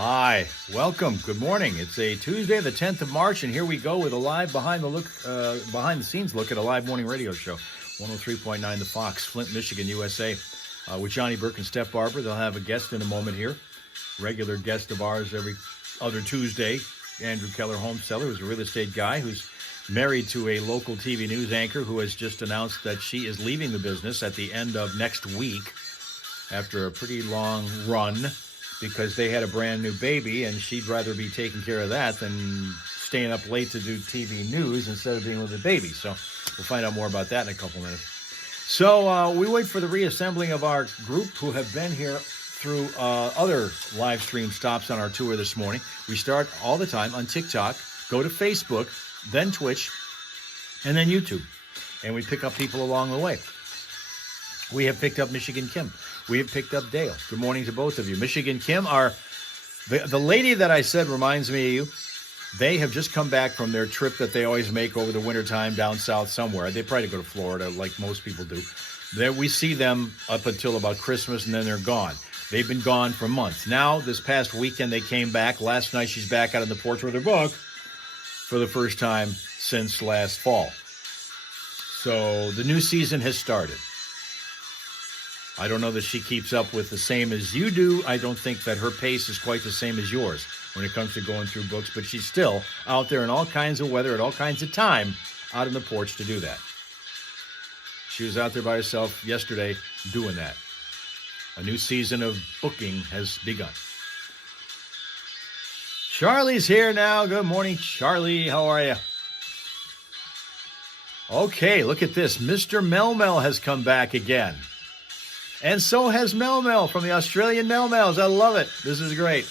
Hi, welcome. Good morning. It's a Tuesday, the 10th of March, and here we go with a live behind-the-scenes look at a live morning radio show. 103.9 The Fox, Flint, Michigan, USA, with Johnny Burke and Steph Barber. They'll have a guest in a moment here. Regular guest of ours every other Tuesday, Andrew Keller Homeseller, who's a real estate guy who's married to a local TV news anchor who has just announced that she is leaving the business at the end of next week after a pretty long run, because they had a brand new baby, and she'd rather be taking care of that than staying up late to do TV news instead of being with the baby. So we'll find out more about that in a couple minutes. So we wait for the reassembling of our group who have been here through other live stream stops on our tour this morning. We start all the time on TikTok, go to Facebook, then Twitch, and then YouTube. And we pick up people along the way. We have picked up Michigan Kim. We have picked up Dale. Good morning to both of you. Michigan Kim, the lady that I said reminds me of you. They have just come back from their trip that they always make over the wintertime down south somewhere. They probably go to Florida like most people do. There we see them up until about Christmas, and then they're gone. They've been gone for months. Now, this past weekend, they came back. Last night, she's back out on the porch with her book for the first time since last fall. So the new season has started. I don't know that she keeps up with the same as you do. I don't think that her pace is quite the same as yours when it comes to going through books, but she's still out there in all kinds of weather at all kinds of time out on the porch to do that. She was out there by herself yesterday doing that. A new season of booking has begun. Charlie's here now. Good morning, Charlie. How are you? Okay, look at this. Mr. Mel has come back again. And so has Mel from the Australian Mels. I love it. This is great.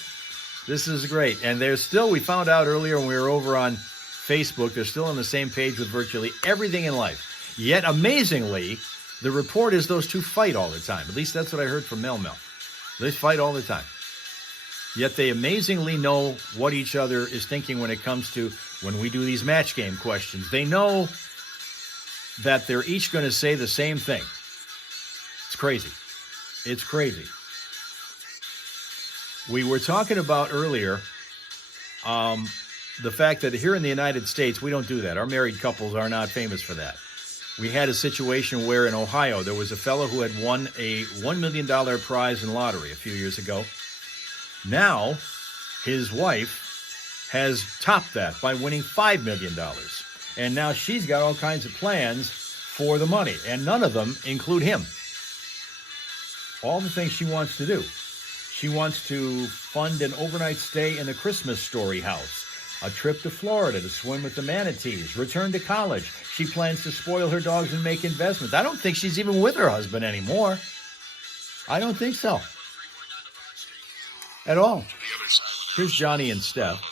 This is great. And there's still, we found out earlier when we were over on Facebook, they're still on the same page with virtually everything in life. Yet, amazingly, the report is those two fight all the time. At least that's what I heard from Mel. They fight all the time. Yet they amazingly know what each other is thinking when it comes to when we do these match game questions. They know that they're each going to say the same thing. It's crazy. It's crazy. We were talking about earlier the fact that here in the United States, we don't do that. Our married couples are not famous for that. We had a situation where in Ohio, there was a fellow who had won a $1 million prize in lottery a few years ago. Now, his wife has topped that by winning $5 million. And now she's got all kinds of plans for the money, and none of them include him. All the things she wants to do. She wants to fund an overnight stay in the Christmas Story house, a trip to Florida to swim with the manatees, return to college. She plans to spoil her dogs and make investments. I don't think she's even with her husband anymore. I don't think so. At all. Here's Johnny and Steph.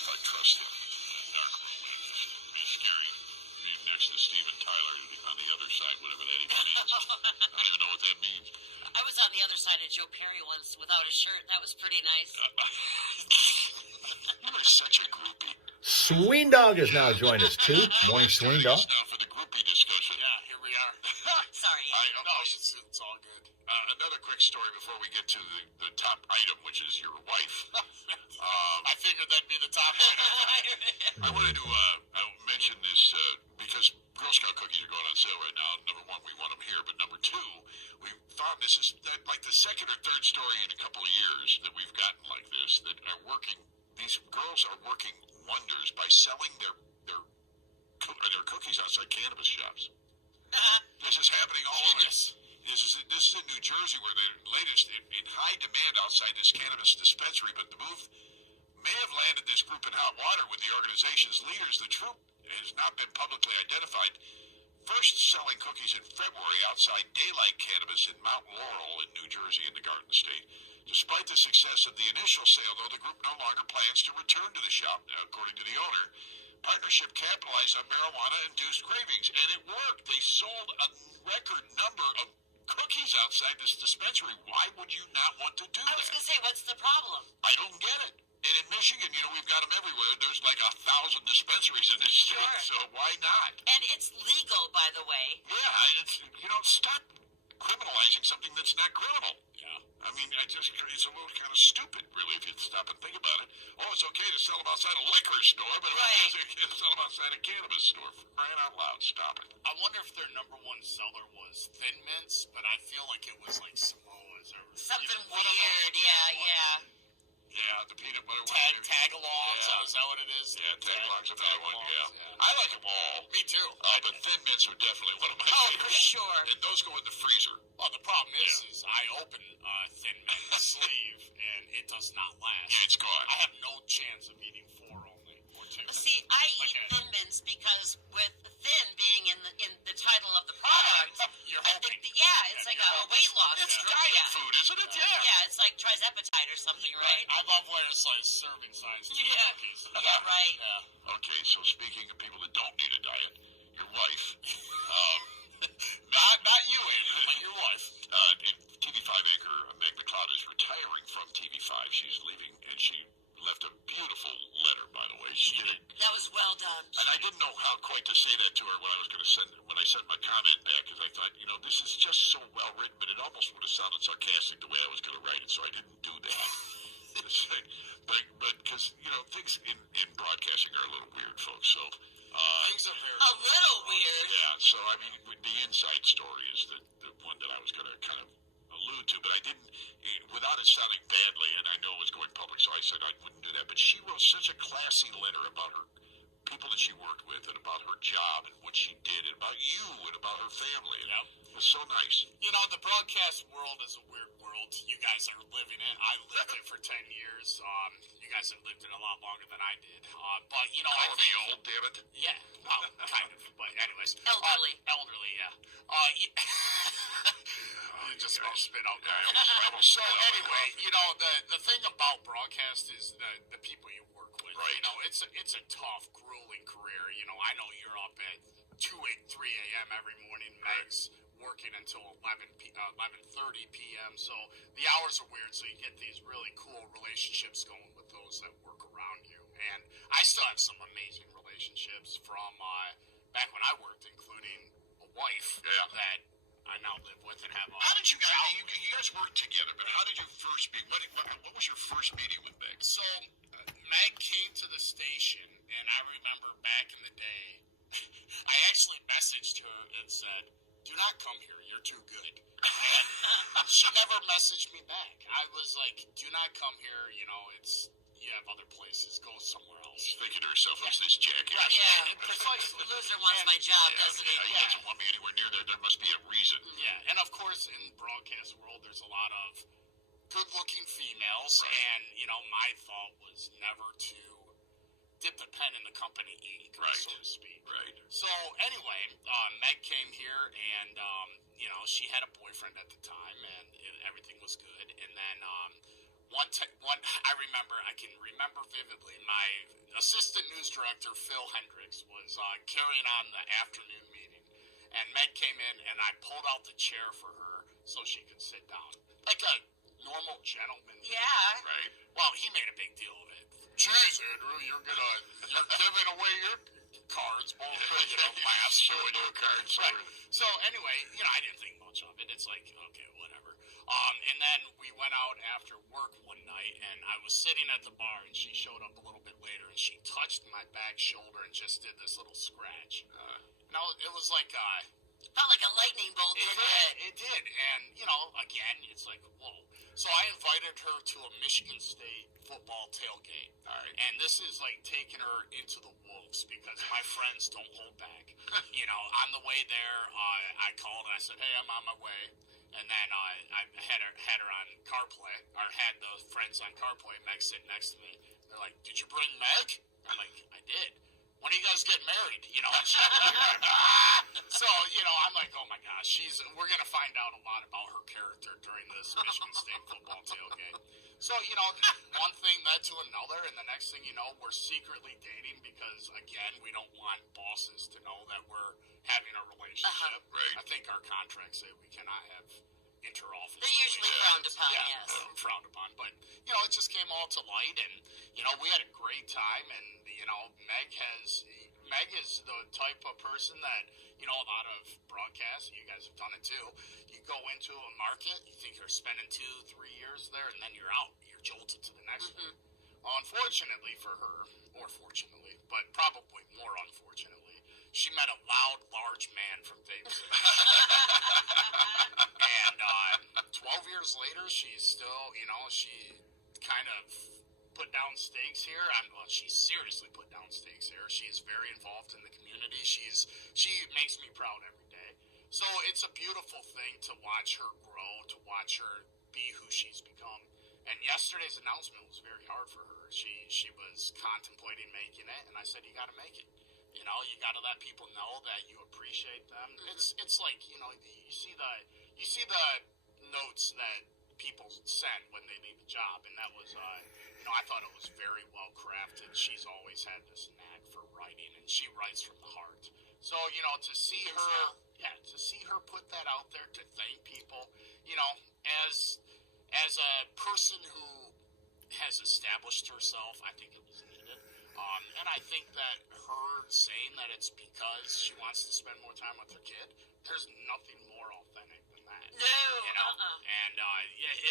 Sween Dog has now joined us, too. Morning, Sween Dog. Now for the groupie discussion. Yeah, here we are. Sorry. It's all good. Another quick story before we get to the top item, which is your wife. I figured that'd be the top item. I wanted to mention this because Girl Scout cookies are going on sale right now. Number one, we want them here. But number two, we found this is like the second or third story in a couple of years that we've gotten like this that are working. These girls are working wonders by selling their cookies outside cannabis shops. This is happening all over. This is in New Jersey, where they're latest in high demand outside this cannabis dispensary. But the move may have landed this group in hot water with the organization's leaders. The troop has not been publicly identified. First selling cookies in February outside Daylight Cannabis in Mount Laurel in New Jersey in the Garden State. Despite the success of the initial sale, though, the group no longer plans to return to the shop, according to the owner. Partnership capitalized on marijuana-induced cravings, and it worked. They sold a record number of cookies outside this dispensary. Why would you not want to do that? I was going to say, what's the problem? I don't get it. And in Michigan, we've got them everywhere. There's like 1,000 dispensaries in this state, so why not? And it's legal, by the way. Yeah, it's, stop criminalizing something that's not criminal. Yeah. I mean, it's a little kind of stupid, really, if you stop and think about it. Oh, it's okay to sell them outside a liquor store, but Right. it's okay to sell them outside a cannabis store. For crying out loud, stop it. I wonder if their number one seller was Thin Mints, but I feel like it was like Samoa's or Something one of those weird. Yeah. Yeah, the peanut butter one. Tag-alongs. Yeah. Is that what it is? Yeah, Tagalong's another one. Tag-alongs, Yeah. I like them all. Me too. But Thin Mints are definitely one of my Oh, for favorites. sure. And those go in the freezer. Well, the problem is I open Thin Mint sleeve and it does not last. Yeah, it's gone. I have no chance of eating 4 only or 2. See, I eat Okay. Thin Mints because with thin being in the title of the product, You're I hoping. think it's like a weight loss. It's drug. diet Yeah. food, isn't it? Yeah, it's like trizepatide or something, right? I love when it's like serving size too. Yeah. Cookies. Yeah, right. Yeah. Okay, so speaking of people that don't need a diet, your wife, Not you, Adrian, but your wife. TV5 anchor Meg McLeod is retiring from TV5. She's leaving, and she left a beautiful letter, by the way. She did it. That was well done. And I didn't know how quite to say that to her when I was going to when I sent my comment back, because I thought, this is just so well written, but it almost would have sounded sarcastic the way I was going to write it, so I didn't do that. but because things in broadcasting are a little weird, folks. So Things are very A little weird. yeah. So I mean, the inside story is the one that I was going to kind of allude to, but I didn't, without it sounding badly, and I know it was going public, so I said I wouldn't do that. But she wrote such a classy letter about her people that she worked with, and about her job, and what she did, and about you, and about her family. And it was so nice. The broadcast world is a weird world. You guys are living it. I lived it for 10 years. You guys have lived it a lot longer than I did. But, I Call me think... old, damn it. Yeah, well, kind of. But anyways. Elderly. Yeah. You just about spit out Yeah, I almost So anyway, the thing about broadcast is the people you work with. Right. It's a tough, grueling career. I know you're up at 3 a.m. every morning. Meg's working until 11:30 p.m. So the hours are weird. So you get these really cool relationships going with those that work around you. And I still have some amazing relationships from back when I worked, including a wife that I now live with and have. How did you guys work together? But how did you first meet? What was your first meeting with Meg? So Meg came to the station, and I remember back in the day, I actually messaged her and said, "Do not come here. You're too good." And she never messaged me back. I was like, "Do not come here. You have other places. Go somewhere else." Thinking to herself, "Who's this jackass?" Yeah, precisely. Loser wants my job, doesn't he? He doesn't want me anywhere near there. There must be a reason. Yeah, and of course, in the broadcast world, there's a lot of good-looking females, Right. and my thought was never to dip the pen in the company ink, Right. so to speak. Right. So anyway, Meg came here, and she had a boyfriend at the time, and everything was good. And then I can remember vividly. My assistant news director, Phil Hendricks, was carrying on the afternoon meeting, and Meg came in, and I pulled out the chair for her so she could sit down, like a normal gentleman. Yeah. Right. Well, he made a big deal of it. Jeez, Andrew, you're giving away your cards, last Showing your cards. Right. So anyway, I didn't think much of it. It's like, okay, whatever. And then we went out after work one night, and I was sitting at the bar, and she showed up a little bit later, and she touched my back shoulder and just did this little scratch. It was like Felt like a lightning bolt. it did, and again, it's like, whoa. So I invited her to a Michigan State football tailgate. All right. And this is like taking her into the wolves because my friends don't hold back. On the way there, I called and I said, "Hey, I'm on my way." And then I had her on CarPlay, or had the friends on CarPlay. Meg sitting next to me. They're like, "Did you bring Meg?" I'm like, "I did." "When are you guys getting married?" So I'm like, oh my gosh, we're gonna find out a lot about her character during this Michigan State football tailgate. So one thing led to another, and the next thing you know, we're secretly dating because again, we don't want bosses to know that we're having a relationship. Right. I think our contracts say we cannot have inter-office. They're usually frowned upon, yeah, yes. frowned upon. But it just came all to light, and we had a great time. And Meg is the type of person that a lot of broadcasts. You guys have done it too. You go into a market, you think you're spending 2-3 years there, and then you're out. You're jolted to the next one. Unfortunately for her, or fortunately, but probably more unfortunately, she met a loud, large man from Davidson. And 12 years later, she's still, she kind of put down stakes here. Well, she seriously put down stakes here. She's very involved in the community. She makes me proud every day. So it's a beautiful thing to watch her grow, to watch her be who she's become. And yesterday's announcement was very hard for her. She was contemplating making it, and I said, you got to make it. You got to let people know that you appreciate them. It's like, you see the notes that people send when they leave a job, and that was I thought it was very well crafted. She's always had this knack for writing, and she writes from the heart. So to see her put that out there, to thank people, as a person who has established herself, I think it was needed. And I think that her saying that it's because she wants to spend more time with her kid, there's nothing more authentic than that. No. And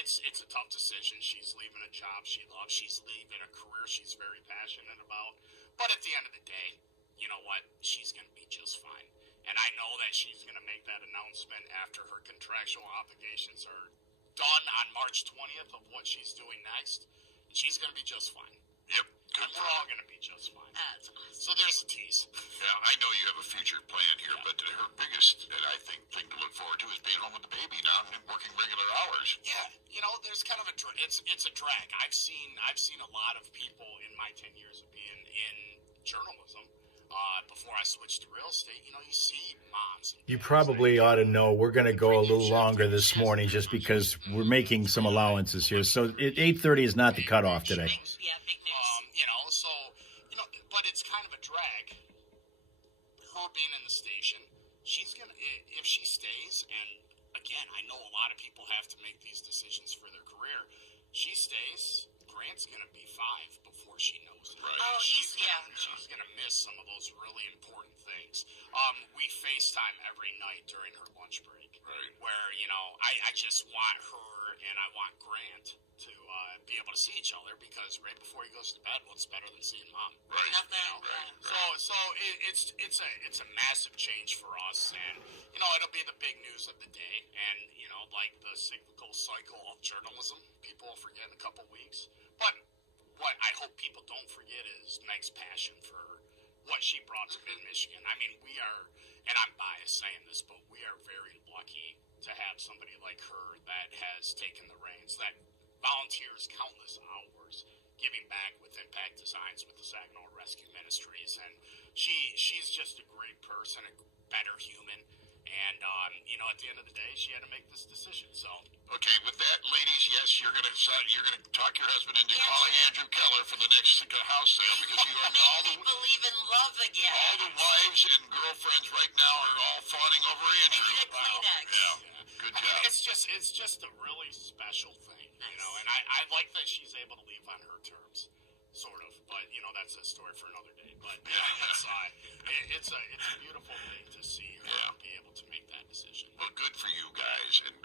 it's a tough decision. She's leaving a job she loves. She's leaving a career she's very passionate about. But at the end of the day, you know what? She's going to be just fine. And I know that she's going to make that announcement after her contractual obligations are done on March 20th of what she's doing next. She's going to be just fine. Yep. And we're all going to be just fine. That's awesome. So there's a tease. Yeah, I know you have a future plan here, but her biggest, I think, thing to look forward to is being home with the baby now and working regular hours. Yeah, there's kind of it's a drag. I've seen a lot of people in my 10 years of being in journalism. Before I switched to real estate, you see moms. You probably ought to know we're going to go a little longer this morning just because we're making some allowances here. So 8:30 is not the cutoff today. Yeah, big news. But it's kind of a drag. Her being in the station, she's gonna, if she stays, and again, I know a lot of people have to make these decisions for their career. She stays, Grant's gonna be 5 before she knows it. Right. Oh, She's yeah. gonna miss some of those really important things. We FaceTime every night during her lunch break. Right. Where, I just want her and I want Grant to be able to see each other, because right before he goes to bed, what's better than seeing mom? Right. Nothing. Right. So it's a massive change for us, and it'll be the big news of the day. And like the cyclical cycle of journalism, people will forget in a couple weeks. But what I hope people don't forget is Meg's passion for what she brought to Mid-Michigan. I mean, we are, and I'm biased saying this, but we are very lucky to have somebody like her that has taken the reins, that volunteers countless hours giving back with Impact Designs, with the Saginaw Rescue Ministries, and she's just a great person, a better human. And at the end of the day, she had to make this decision. So Okay, with that, ladies, yes, you're gonna talk your husband into calling Andrew Keller for the next house sale, because you are all Make me believe in love again. all the wives and girlfriends right now are all fawning over Andrew. I need a Kleenex. Yeah, good I mean, job. it's just a really special thing, Nice. and I like that she's able to leave on her terms, sort of. But that's a story for another day. But it's a beautiful thing to see her be able to make that decision. Well, good for you guys, and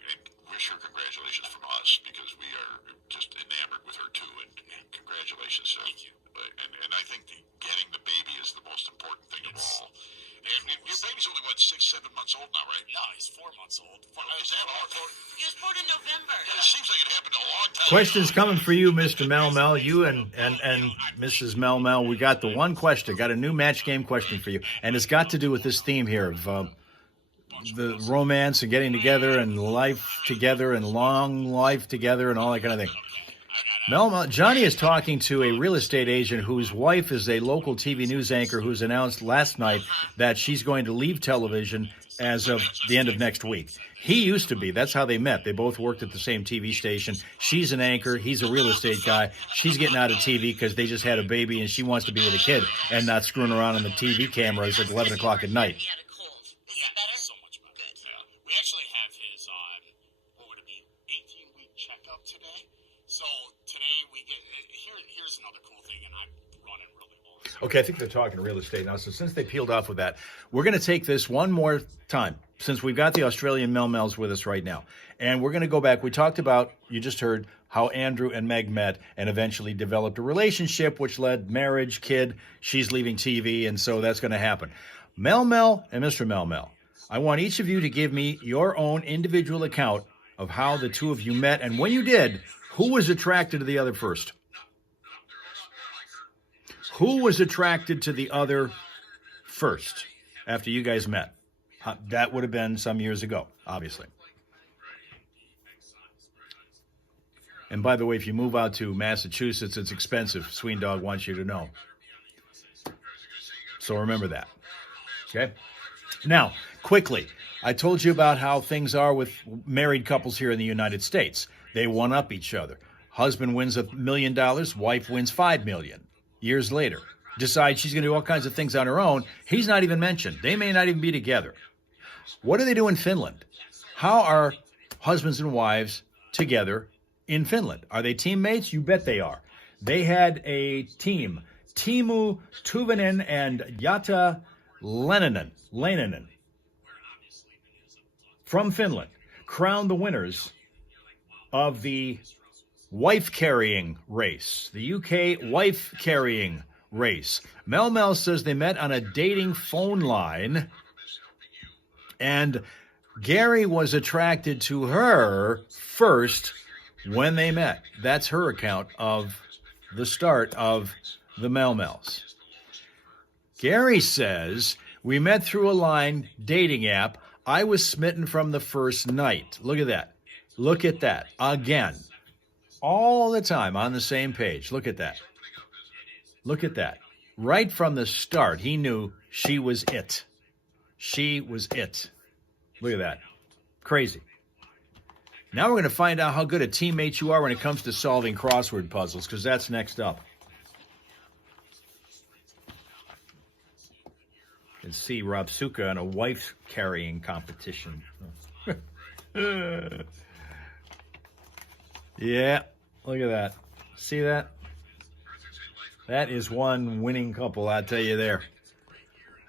wish her congratulations from us, because we are just enamored with her too. And congratulations, sir. Thank you. And I think getting the baby is the most important thing of all. And your baby's only 6-7 months old now, right? No, he's 4 months old. Is that all? He was born in November. It seems like it happened a long time Questions ago. coming for you, Mr. Mel. You and Mrs. Mel. We got the one question. Got a new match game question for you, and it's got to do with this theme here of the romance and getting together and life together and long life together and all that kind of thing. Mel, Johnny is talking to a real estate agent whose wife is a local TV news anchor who's announced last night that she's going to leave television as of the end of next week. He used to be. That's how they met. They both worked at the same TV station. She's an anchor. He's a real estate guy. She's getting out of TV because they just had a baby and she wants to be with a kid and not screwing around on the TV cameras at 11 o'clock at night. He had a cold. Is he better? So much better. Good. Yeah. We actually have his, what would it be, 18-week checkup today. So today we get, here's another cool thing, and I'm running really long. Okay, I think they're talking real estate now. So since they peeled off with that, we're going to take this one more time, since we've got the Australian Mel Mels with us right now. And we're going to go back. We talked about, you just heard, how Andrew and Meg met and eventually developed a relationship, which led marriage, kid. She's leaving TV, and so that's going to happen. Mel and Mr. Mel, I want each of you to give me your own individual account of how the two of you met, and when you did, who was attracted to the other first? Who was attracted to the other first after you guys met? That would have been some years ago, obviously. And by the way, if you move out to Massachusetts, it's expensive. Sween Dog wants you to know. So remember that. Okay? Now, quickly, I told you about how things are with married couples here in the United States. They one-up each other. Husband wins $1 million, wife wins $5 million. Years later, decides she's going to do all kinds of things on her own. He's not even mentioned. They may not even be together. What do they do in Finland? How are husbands and wives together in Finland? Are they teammates? You bet they are. They had a team, Timu Tuvanen and Jata Leinonen, from Finland, crowned the winners of the wife-carrying race, the UK wife-carrying race. Mel says they met on a dating phone line, and Gary was attracted to her first when they met. That's her account of the start of the Mels. Gary says, we met through a line dating app. I was smitten from the first night. Look at that. Look at that. Again. All the time on the same page. Look at that. Look at that. Right from the start, he knew she was it. She was it. Look at that. Crazy. Now we're going to find out how good a teammate you are when it comes to solving crossword puzzles, because that's next up. You can see Rob Suka in a wife-carrying competition. Yeah, look at that. See that? That is one winning couple, I tell you there.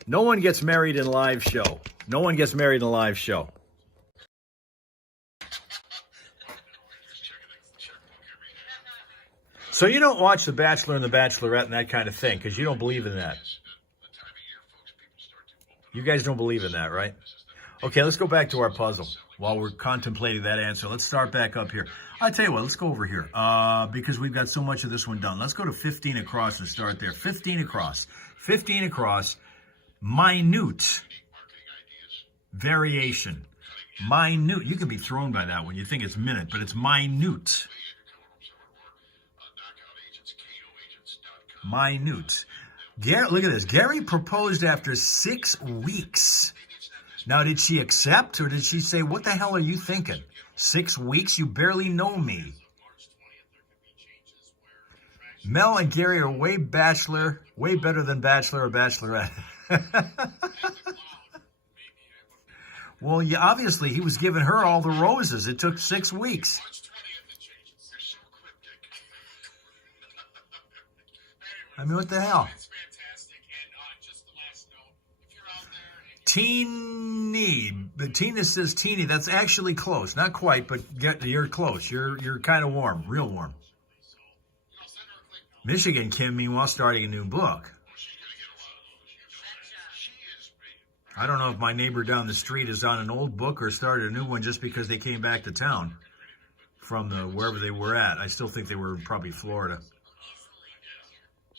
No one gets married in a live show. No one gets married in a live show. So you don't watch The Bachelor and The Bachelorette and that kind of thing, because you don't believe in that. You guys don't believe in that, right? Okay, let's go back to our puzzle while we're contemplating that answer. Let's start back up here. I'll tell you what, let's go over here because we've got so much of this one done. Let's go to 15 across and start there. 15 across. 15 across. Minute variation. Minute. You can be thrown by that when you think it's minute, but it's minute. Minute. Gary, look at this. Gary proposed after 6 weeks. Now, did she accept, or did she say, what the hell are you thinking? 6 weeks? You barely know me. Mel and Gary are way better than Bachelor or Bachelorette. Well, yeah, obviously, he was giving her all the roses. It took 6 weeks. I mean, what the hell? Teeny. But Tina says teeny. That's actually close. Not quite, but you're close. You're kind of warm. Real warm. Michigan Kim, meanwhile, starting a new book. I don't know if my neighbor down the street is on an old book or started a new one just because they came back to town from wherever they were at. I still think they were probably Florida.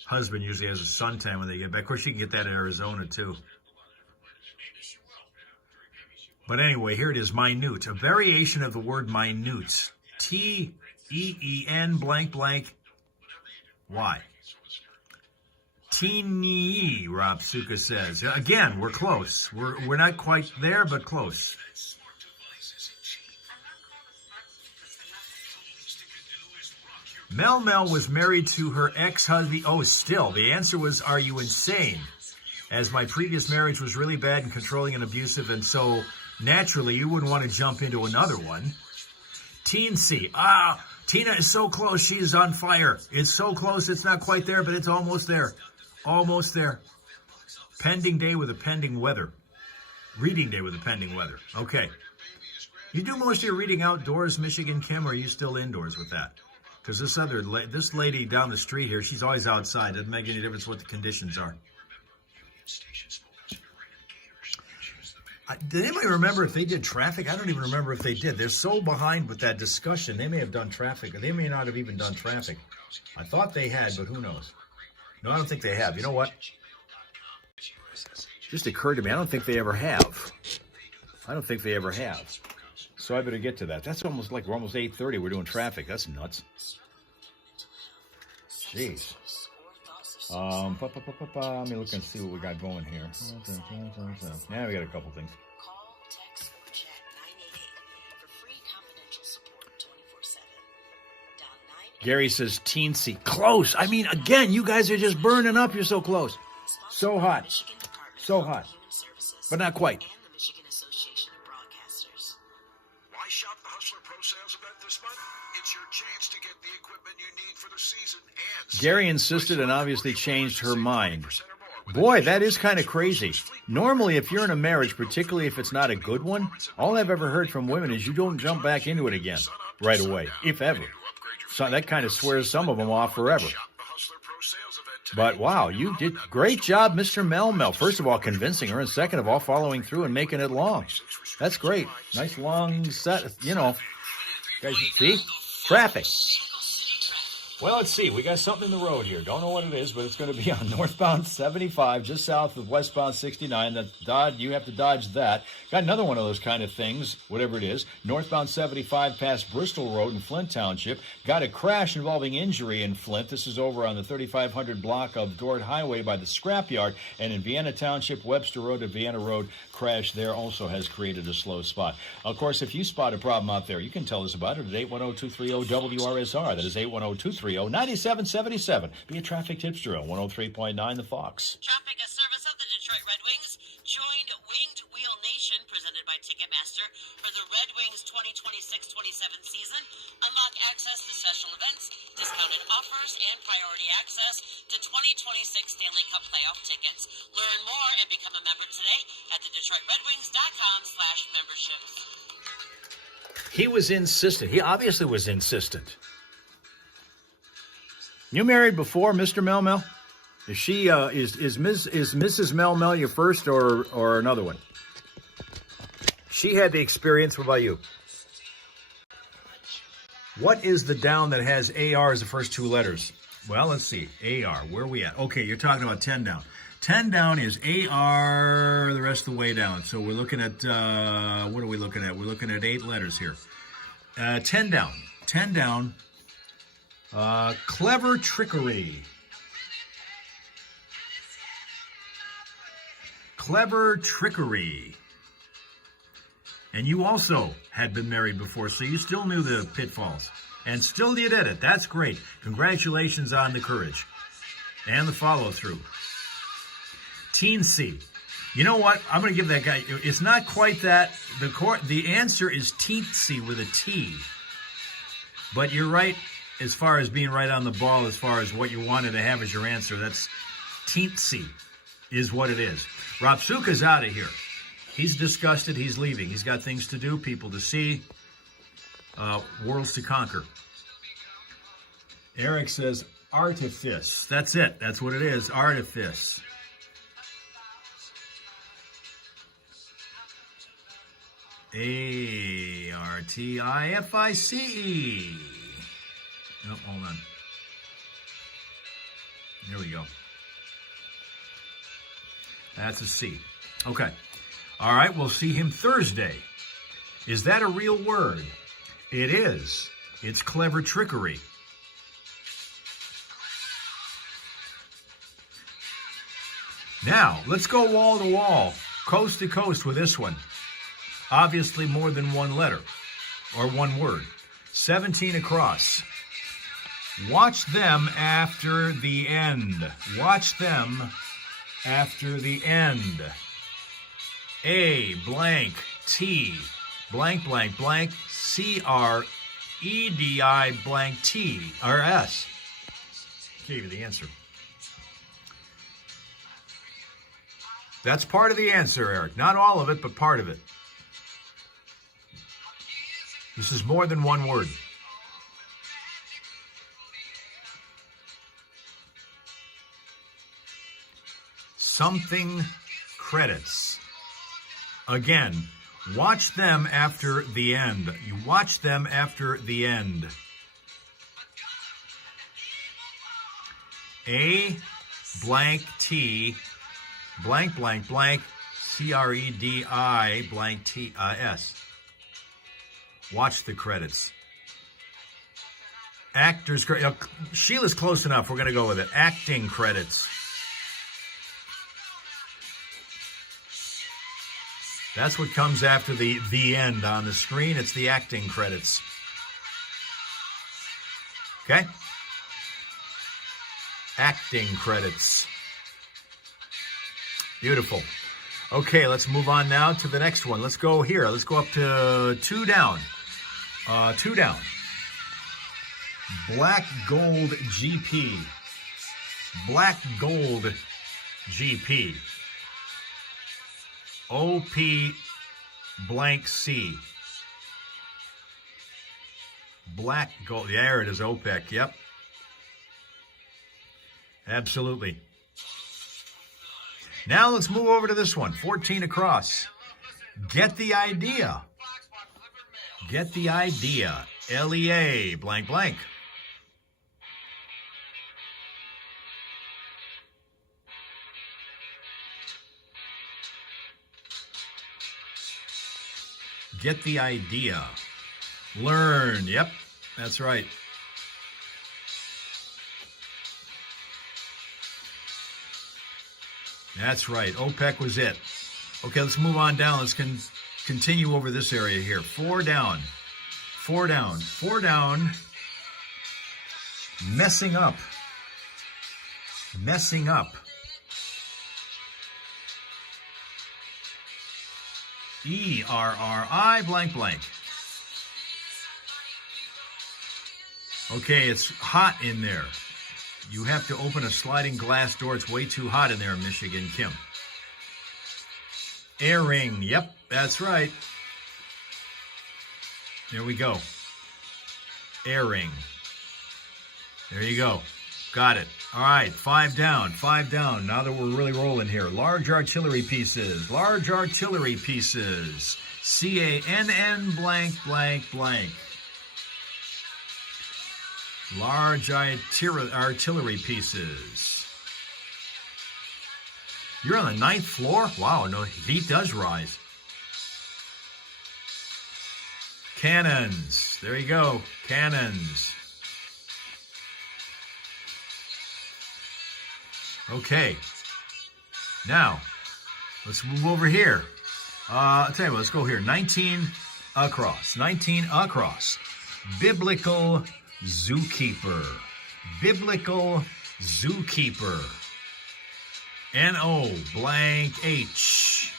Husband usually has a suntan when they get back. Of course, you can get that in Arizona, too. But anyway, here it is, minute. A variation of the word minute. T-E-E-N blank blank Y. Teeny, Rob Suka says. Again, we're close. We're not quite there, but close. Mel was married to her ex-husband. Oh, still. The answer was, are you insane? As my previous marriage was really bad and controlling and abusive, and so naturally you wouldn't want to jump into another one. Teen C. Tina is so close. She is on fire. It's so close. It's not quite there, but it's almost there. Almost there. Pending day with a pending weather. Reading day with a pending weather. Okay. You do most of your reading outdoors, Michigan Kim, or are you still indoors with that? Because this lady down the street here, she's always outside. Doesn't make any difference what the conditions are. Did anybody remember if they did traffic? I don't even remember if they did. They're so behind with that discussion. They may have done traffic, or they may not have even done traffic. I thought they had, but who knows? No, I don't think they have. You know what? Just occurred to me, I don't think they ever have. I don't think they ever have. So I better get to that. That's almost like we're almost 8:30. We're doing traffic. That's nuts. Jeez. Let me look and see what we got going here. Yeah, we got a couple things. Call, text, or chat 988 for free confidential support 24/7. Dial 988. Gary says teensy. Close. I mean, again, you guys are just burning up. You're so close. So hot. So hot. But not quite. And the Michigan Association of Broadcasters. Why shop the Hustler Pro Sales event this month? It's your chance to get the equipment you need for the season and... Gary insisted and obviously changed her mind. Boy, that is kind of crazy. Normally, if you're in a marriage, particularly if it's not a good one, all I've ever heard from women is you don't jump back into it again right away, if ever. So that kind of swears some of them off forever. But wow, you did great job, Mr. Melmel. First of all, convincing her, and second of all, following through and making it long. That's great. Nice long set, you know. Guys, see? Traffic. Well, let's see. We got something in the road here. Don't know what it is, but it's going to be on northbound 75, just south of westbound 69. You have to dodge that. Got another one of those kind of things, whatever it is. Northbound 75 past Bristol Road in Flint Township. Got a crash involving injury in Flint. This is over on the 3500 block of Dort Highway by the scrapyard. And in Vienna Township, Webster Road to Vienna Road, crash there also has created a slow spot. Of course, if you spot a problem out there, you can tell us about it at 810-230-WRSR. That is 810-230-9777. Be a traffic tipster on 103.9 The Fox. Traffic, a service of the Detroit Red Wings, joined Winged Wheel Nation, presented by Ticketmaster, for the Red Wings 2026-27 season. Unlock access to special events, discounted offers, and priority access to 2026 Stanley Cup playoff tickets. Learn more and become a member today at thedetroitredwings.com/memberships. He was insistent. He obviously was insistent. You married before, Mr. Melmel? Is she is Mrs. Melmel your first or another one? She had the experience. What about you? What is the down that has AR as the first two letters? Well, let's see. AR. Where are we at? Okay, you're talking about 10 down. 10 down is AR the rest of the way down. So we're looking at, what are we looking at? We're looking at 8 letters here. 10 down. 10 down. Clever trickery. Clever trickery. And you also had been married before, so you still knew the pitfalls. And still you did it. That's great. Congratulations on the courage. And the follow-through. Teensy. You know what? I'm going to give that guy... It's not quite that. The answer is teensy with a T. But you're right as far as being right on the ball as far as what you wanted to have as your answer. That's teensy is what it is. Rapsuka's out of here. He's disgusted. He's leaving. He's got things to do, people to see, worlds to conquer. Eric says artifice. That's it. That's what it is. Artifice. A-R-T-I-F-I-C-E. Oh, hold on. Here we go. That's a C. Okay. All right, we'll see him Thursday. Is that a real word? It is. It's clever trickery. Now, let's go wall to wall, coast to coast with this one. Obviously more than one letter or one word. 17 across. Watch them after the end. Watch them after the end. A blank T blank blank blank C-R-E-D-I blank T or S. Gave you the answer. That's part of the answer, Eric. Not all of it, but part of it. This is more than one word. something credits. Again, watch them after the end. You watch them after the end. A blank T blank blank blank CREDI blank T S. Watch the credits. Actors, Sheila's close enough. We're going to go with it. Acting credits. That's what comes after the end on the screen. It's the acting credits. Okay? Acting credits. Beautiful. Okay, let's move on now to the next one. Let's go here. Let's go up to 2 down. 2 down. Black Gold GP. Black Gold GP. OP blank C. Black Gold. There it is, OPEC. Yep. Absolutely. Now let's move over to this one. 14 across. Get the idea. Get the idea. LEA blank blank. Get the idea. Learn. Yep, that's right. That's right. OPEC was it. Okay, let's move on down. Let's continue over this area here. 4 down. 4 down. 4 down. Messing up. Messing up. ERRI blank blank. Okay, it's hot in there. You have to open a sliding glass door. It's way too hot in there, Michigan Kim. Airing. Yep, that's right. There we go. Airing. There you go. Got it. All right, 5 down, 5 down. Now that we're really rolling here. Large artillery pieces. Large artillery pieces. CANN blank blank blank. Large artillery pieces. You're on the 9th floor? Wow, no, heat does rise. Cannons. There you go. Cannons. Okay. Now, let's move over here. I'll tell you what, let's go here. 19 across. 19 across. Biblical Zookeeper. Biblical Zookeeper. NO blank H.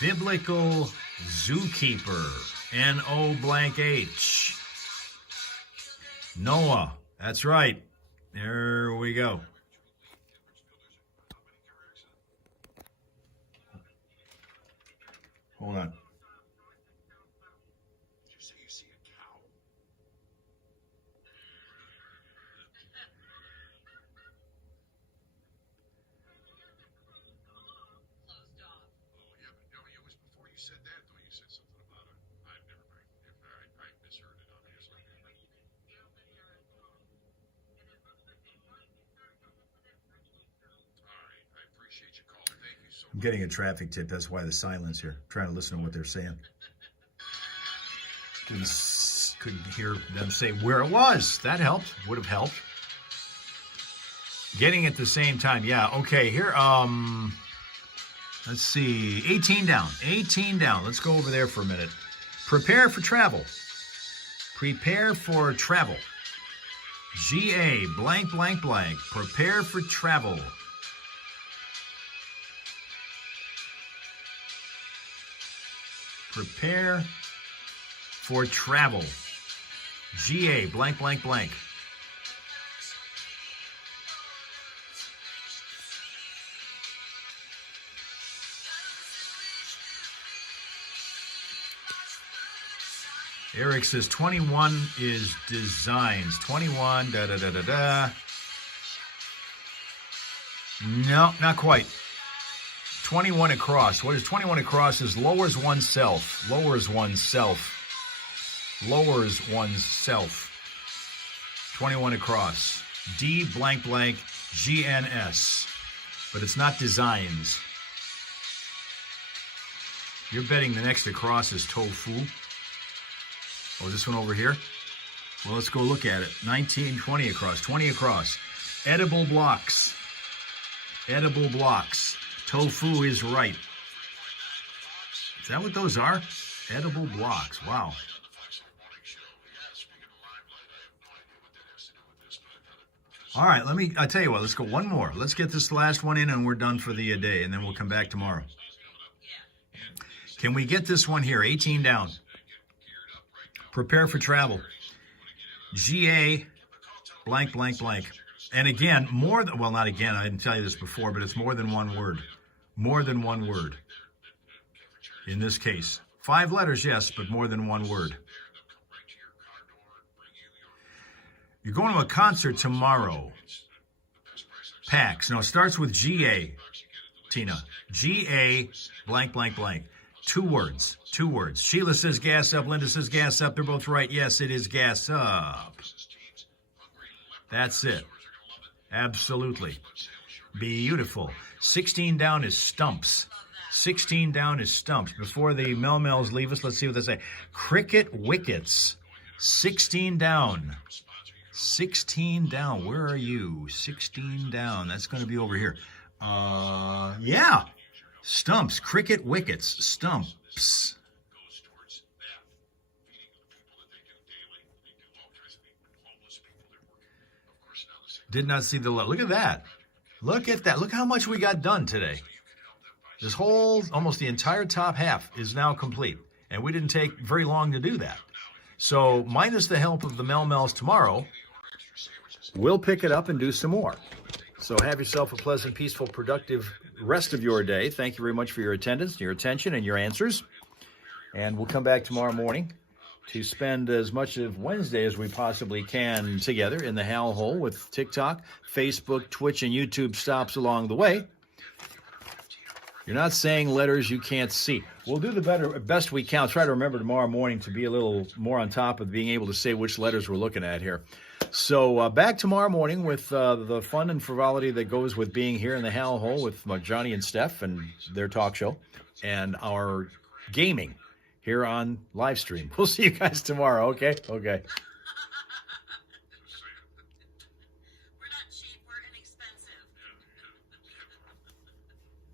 Biblical Zookeeper. NO blank H. Noah. That's right. There we go. Hold on. I'm getting a traffic tip. That's why the silence here. I'm trying to listen to what they're saying. Couldn't hear them say where it was. That helped. Would have helped. Getting at the same time. Yeah. Okay. Here. Let's see. 18 down. 18 down. Let's go over there for a minute. Prepare for travel. Prepare for travel. GA blank blank blank. Prepare for travel. Prepare for travel. GA blank blank blank. Eric says 21 is designs. 21, da-da-da-da-da. No, not quite. 21 across. What is 21 across is lowers oneself. Lowers oneself. Lowers oneself. 21 across. D blank blank GNS. But it's not designs. You're betting the next across is tofu. Oh, this one over here? Well, let's go look at it. 19, 20 across. 20 across. Edible blocks. Edible blocks. Tofu is right. Is that what those are? Edible blocks. Wow. All right, I'll tell you what, let's go one more. Let's get this last one in and we're done for the day, and then we'll come back tomorrow. Can we get this one here? 18 down. Prepare for travel. GA blank, blank, blank. And again, not again, I didn't tell you this before, but it's more than one word. More than one word. In this case. 5 letters, yes, but more than one word. You're going to a concert tomorrow. PAX. No, it starts with GA, Tina. GA blank, blank, blank. 2 words. 2 words. Sheila says gas up. Linda says gas up. They're both right. Yes, it is gas up. That's it. Absolutely. Beautiful. 16 down is stumps. 16 down is stumps. Before the Mel-Mels leave us, let's see what they say. Cricket wickets. 16 down. 16 down. Where are you? 16 down. That's going to be over here. Yeah. Stumps. Cricket wickets. Stumps. Did not see the look at that. Look at that. Look how much we got done today. This whole, almost the entire top half is now complete. And we didn't take very long to do that. So minus the help of the Mel-Mels tomorrow, we'll pick it up and do some more. So have yourself a pleasant, peaceful, productive rest of your day. Thank you very much for your attendance, your attention, and your answers. And we'll come back tomorrow morning to spend as much of Wednesday as we possibly can together in the Hal Hole with TikTok, Facebook, Twitch, and YouTube stops along the way. You're not saying letters you can't see. We'll do the best we can. I'll try to remember tomorrow morning to be a little more on top of being able to say which letters we're looking at here. So back tomorrow morning with the fun and frivolity that goes with being here in the Hal Hole with Johnny and Steph and their talk show and our gaming here on live stream. We'll see you guys tomorrow, okay? Okay.